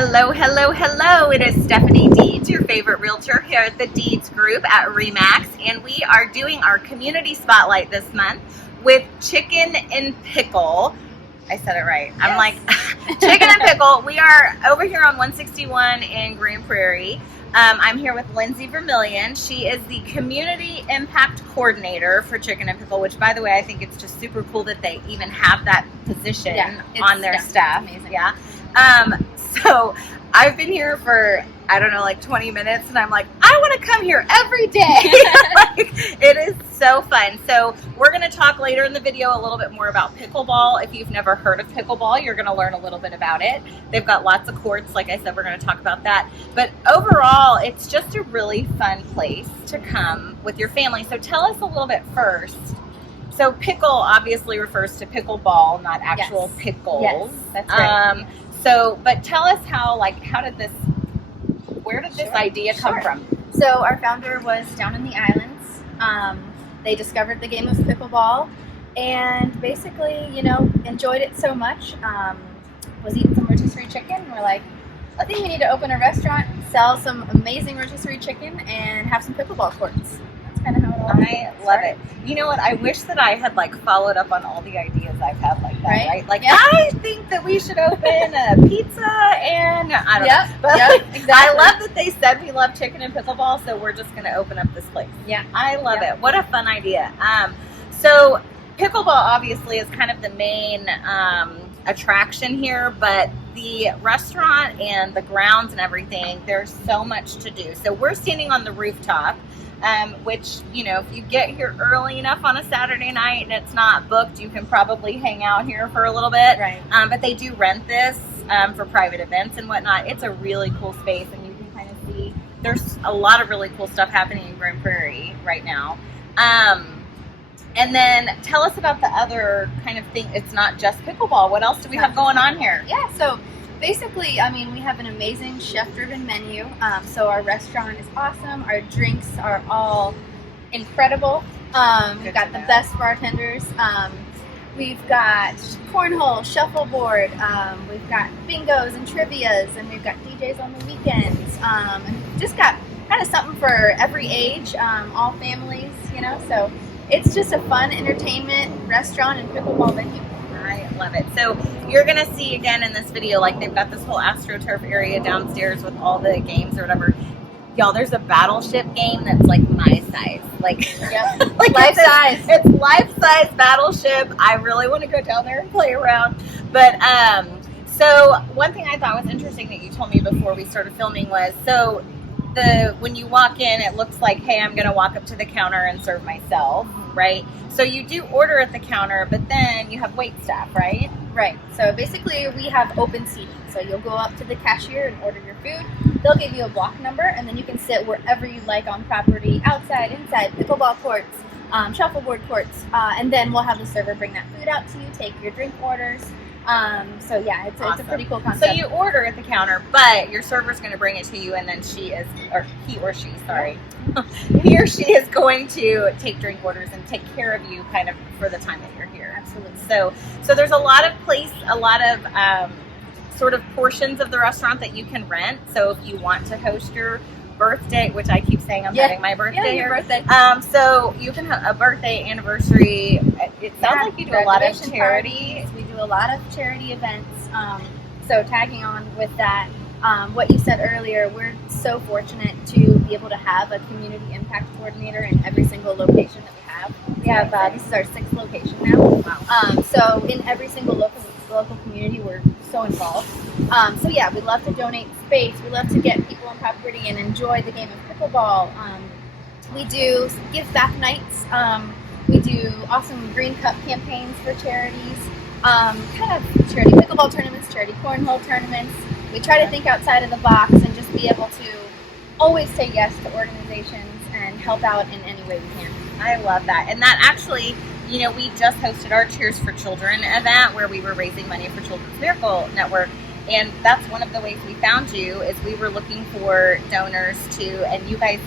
Hello, hello, hello. It is Stephanie Deeds, your favorite realtor here at the Deeds Group at RE/MAX, and we are doing our community spotlight this month with Chicken and Pickle. I said it right. Yes. I'm like, Chicken and Pickle. We are over here on 161 in Grand Prairie. I'm here with Lindsay Vermillion. She is the Community Impact Coordinator for Chicken and Pickle, which, by the way, I think it's just super cool that they even have that position on their staff. Amazing. Yeah. So I've been here for, I don't know, like 20 minutes, and I'm like, I want to come here every day. Like, it is so fun. So we're going to talk later in the video a little bit more about pickleball. If you've never heard of pickleball, you're going to learn a little bit about it. They've got lots of courts. Like I said, we're going to talk about that. But overall, it's just a really fun place to come with your family. So tell us a little bit first. So pickle obviously refers to pickleball, not actual pickles. Yes, that's right. But tell us where did this idea come from? So our founder was down in the islands. They discovered the game of pickleball and basically, enjoyed it so much. Was eating some rotisserie chicken. And we're like, I think we need to open a restaurant, sell some amazing rotisserie chicken, and have some pickleball courts. Kind of how it all I love it. You know what? I wish that I had followed up on all the ideas I've had like that, right? I think that we should open a pizza and I don't know. But exactly. I love that they said we love chicken and pickleball, so we're just going to open up this place. Yeah. I love it. What a fun idea. So pickleball obviously is kind of the main attraction here, but the restaurant and the grounds and everything, there's so much to do. So we're standing on the rooftop. Which, if you get here early enough on a Saturday night and it's not booked, you can probably hang out here for a little bit. Right. But they do rent this for private events and whatnot. It's a really cool space, and you can kind of see there's a lot of really cool stuff happening in Grand Prairie right now. And then tell us about the other kind of thing. It's not just pickleball. What else do we have going on here? Yeah, so basically, we have an amazing chef-driven menu. So our restaurant is awesome. Our drinks are all incredible. We've got the best bartenders. We've got cornhole, shuffleboard. We've got bingos and trivias, and we've got DJs on the weekends. And we've just got kind of something for every age, all families, So it's just a fun entertainment restaurant and pickleball venue. I love it. So you're going to see again in this video, they've got this whole AstroTurf area downstairs with all the games or whatever. Y'all, there's a Battleship game that's my size. Life size. It's life-size Battleship. I really want to go down there and play around. But so one thing I thought was interesting that you told me before we started filming was, when you walk in, it looks like, hey, I'm going to walk up to the counter and serve myself, right? So you do order at the counter, but then you have wait staff, right? Right. So basically, we have open seating. So you'll go up to the cashier and order your food. They'll give you a block number, and then you can sit wherever you like on property, outside, inside, pickleball courts, shuffleboard courts, and then we'll have the server bring that food out to you, take your drink orders. It's a pretty cool concept. So you order at the counter, but your server's going to bring it to you, and then he or she is going to take drink orders and take care of you kind of for the time that you're here. Absolutely. So there's a lot of sort of portions of the restaurant that you can rent. So if you want to host your birthday, which I keep saying I'm having my birthday your birthday. So you can have a birthday, anniversary. It sounds like you do a lot of charity. We do a lot of charity events. So tagging on with that, what you said earlier, we're so fortunate to be able to have a community impact coordinator in every single location that we have. We have this is our 6th location now. Wow. So in every single local community, we're so involved. We love to donate space. We love to get people on property and enjoy the game of pickleball. We do give back nights. We do awesome green cup campaigns for charities. Kind of charity pickleball tournaments, charity cornhole tournaments. We try to think outside of the box and just be able to always say yes to organizations and help out in any way we can. I love that. And that actually, we just hosted our Cheers for Children event where we were raising money for Children's Miracle Network. And that's one of the ways we found you is we were looking for donors and you guys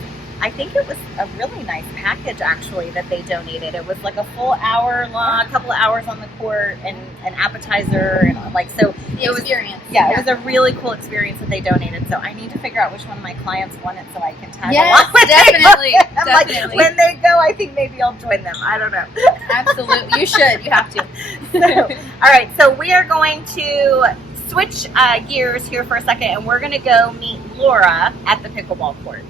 I think it was a really nice package actually that they donated. It was like a full hour long, a couple of hours on the court, and an appetizer, and like so. The experience. It was a really cool experience that they donated. So I need to figure out which one of my clients won it so I can tag along with definitely. them. Definitely. Like, when they go, I think maybe I'll join them. I don't know. Absolutely. You should. You have to. So, all right. So we are going to switch gears here for a second, and we're going to go meet Laura at the Pickleball Courts.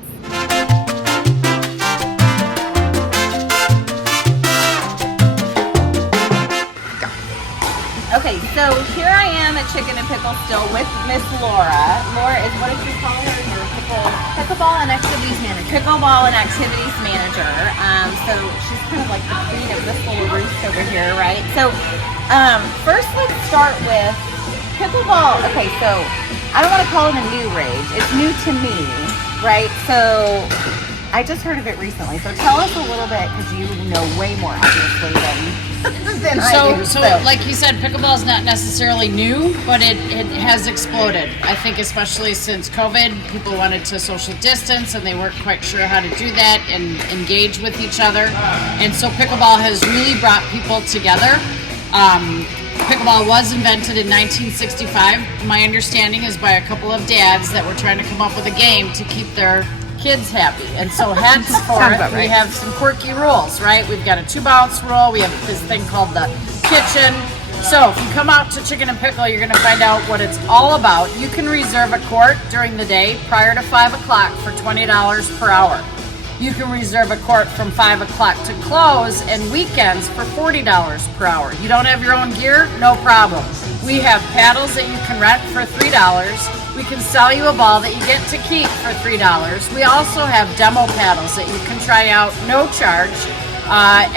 Okay, so here I am at Chicken and Pickle still with Miss Laura. Laura is, what did you call her? Your Pickleball and activities manager. Pickleball and activities manager. So she's kind of like the queen of this little roost over here, right? So first let's start with pickleball. Okay, so I don't want to call it a new rage. It's new to me, right? So I just heard of it recently. So tell us a little bit, because you know way more obviously than I do. So like you said, pickleball is not necessarily new, but it has exploded. I think especially since COVID, people wanted to social distance and they weren't quite sure how to do that and engage with each other. And so pickleball has really brought people together. Pickleball was invented in 1965. My understanding is by a couple of dads that were trying to come up with a game to keep their kids happy. And so henceforth, we have some quirky rules, right? We've got a 2-bounce rule. We have this thing called the kitchen. So if you come out to Chicken and Pickle, you're going to find out what it's all about. You can reserve a court during the day prior to 5 o'clock for $20 per hour. You can reserve a court from 5 o'clock to close and weekends for $40 per hour. You don't have your own gear? No problem. We have paddles that you can rent for $3. We can sell you a ball that you get to keep for $3. We also have demo paddles that you can try out, no charge,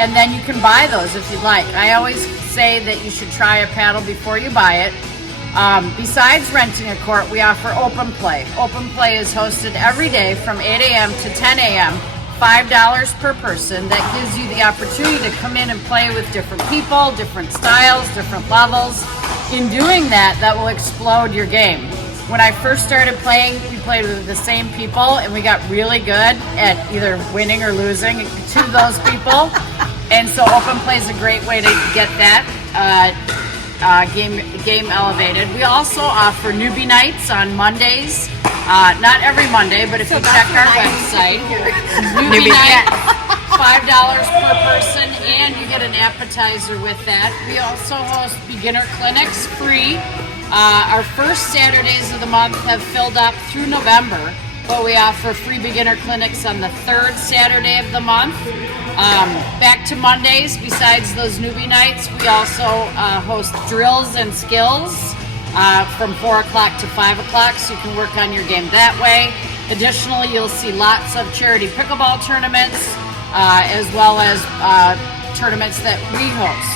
and then you can buy those if you'd like. I always say that you should try a paddle before you buy it. Besides renting a court, we offer open play. Open play is hosted every day from 8 a.m. to 10 a.m., $5 per person. That gives you the opportunity to come in and play with different people, different styles, different levels. In doing that, that will explode your game. When I first started playing, we played with the same people, and we got really good at either winning or losing to those people. And so open play is a great way to get that game elevated. We also offer newbie nights on Mondays. Not every Monday, but if you check our website, newbie night, $5 per person, and you get an appetizer with that. We also host beginner clinics free. Our first Saturdays of the month have filled up through November, but we offer free beginner clinics on the third Saturday of the month. Back to Mondays, besides those newbie nights, we also host drills and skills from 4 o'clock to 5 o'clock, so you can work on your game that way. Additionally, you'll see lots of charity pickleball tournaments, as well as tournaments that we host.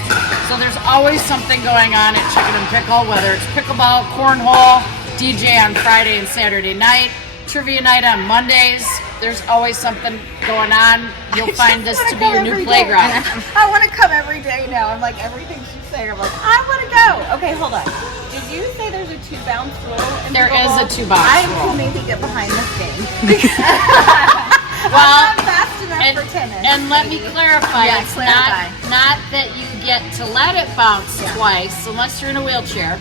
So there's always something going on at Chicken and Pickle, whether it's pickleball, cornhole, DJ on Friday and Saturday night, trivia night on Mondays. There's always something going on. You'll find this to be your new playground. I want to come every day now. I'm like, everything she's saying, I'm like, I want to go. Okay, hold on. Did you say there's a 2-bounce rule? There is a 2-bounce rule. I can maybe get behind this game. Well, I'm not fast enough for tennis. And let me clarify, Yeah, it's clarify. not that you get to let it bounce twice, unless you're in a wheelchair,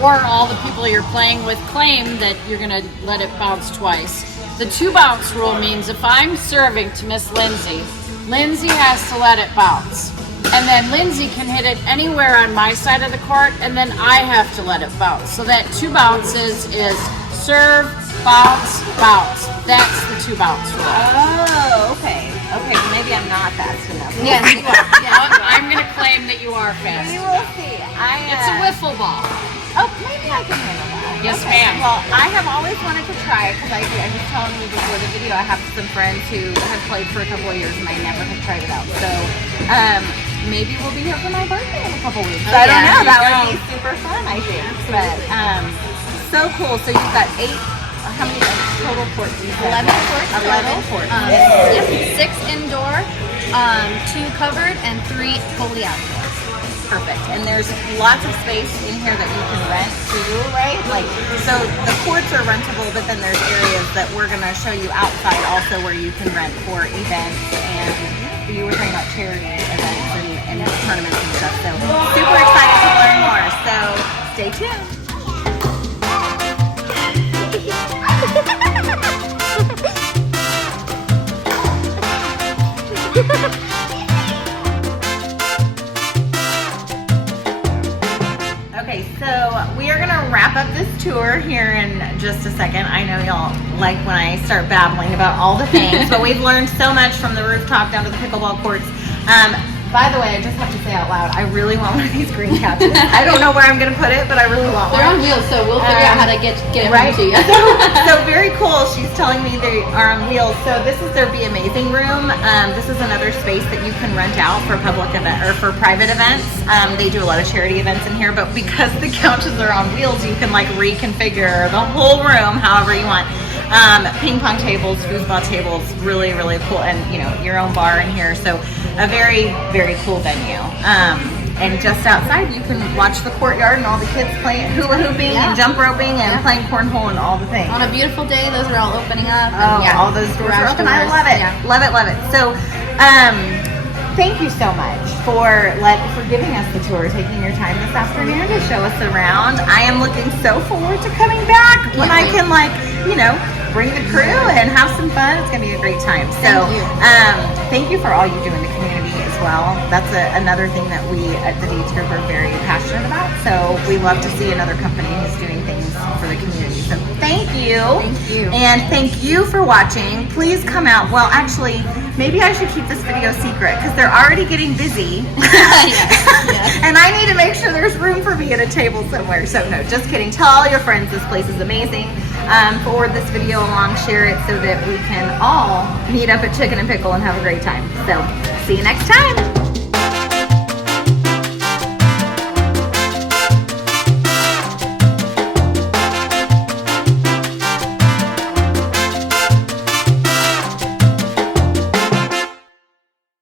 or all the people you're playing with claim that you're going to let it bounce twice. The 2-bounce rule means if I'm serving to Miss Lindsay, Lindsay has to let it bounce. And then Lindsay can hit it anywhere on my side of the court, and then I have to let it bounce. So that 2 bounces is serve, bounce, bounce. That's the 2-bounce rule. Oh, okay. Okay, well, maybe I'm not fast enough. Yes, you are. I'm going to claim that you are fast. We will see. It's a wiffle ball. Oh, maybe I can handle that. Yes, okay. ma'am. Well, I have always wanted to try it because I was telling you before the video, I have some friends who have played for a couple of years and I never have tried it out. So maybe we'll be here for my birthday in a couple weeks. I don't know. That would be super fun, I think. But so cool. So you've got 8. How many total courts? 11 courts. 11 courts. Yep, 6 indoor, 2 covered, and 3 fully outdoor. perfect. And there's lots of space in here that you can rent too, right? Like, so the courts are rentable, but then there's areas that we're gonna show you outside also where you can rent for events, and you were talking about charity events and tournaments and stuff. So super excited to learn more. So stay tuned. Okay, so we are gonna wrap up this tour here in just a second. I know y'all like when I start babbling about all the things, but we've learned so much from the rooftop down to the pickleball courts. By the way, I just have to say out loud, I really want one of these green couches. I don't know where I'm gonna put it, but I really want one. They're on wheels, so we'll figure out how to get it right to you. so very cool. She's telling me they are on wheels. So this is their Be Amazing room. This is another space that you can rent out for public event or for private events. They do a lot of charity events in here, but because the couches are on wheels, you can like reconfigure the whole room however you want. Ping pong tables, foosball tables, really, really cool, and you know, your own bar in here. So a very, very cool venue. And just outside, you can watch the courtyard and all the kids playing hula hooping and jump roping and playing cornhole and all the things. On a beautiful day, those are all opening up. Oh, and all those doors are open. I love it. Yeah. Love it, love it. So, thank you so much for giving us the tour, taking your time this afternoon to show us around. I am looking so forward to coming back when I can, like, you know, bring the crew and have some fun. It's gonna be a great time. So, thank you for all you do in the community as well. That's another thing that we at the Deeds Group are very passionate about. So we love to see another company who's doing things for the community. So thank you. Thank you. And thank you for watching. Please come out. Well, actually, maybe I should keep this video secret because they're already getting busy. Yes. And I need to make sure there's room for me at a table somewhere. So no, just kidding. Tell all your friends this place is amazing. Forward this video along, share it so that we can all meet up at Chicken and Pickle and have a great time. So see you next time.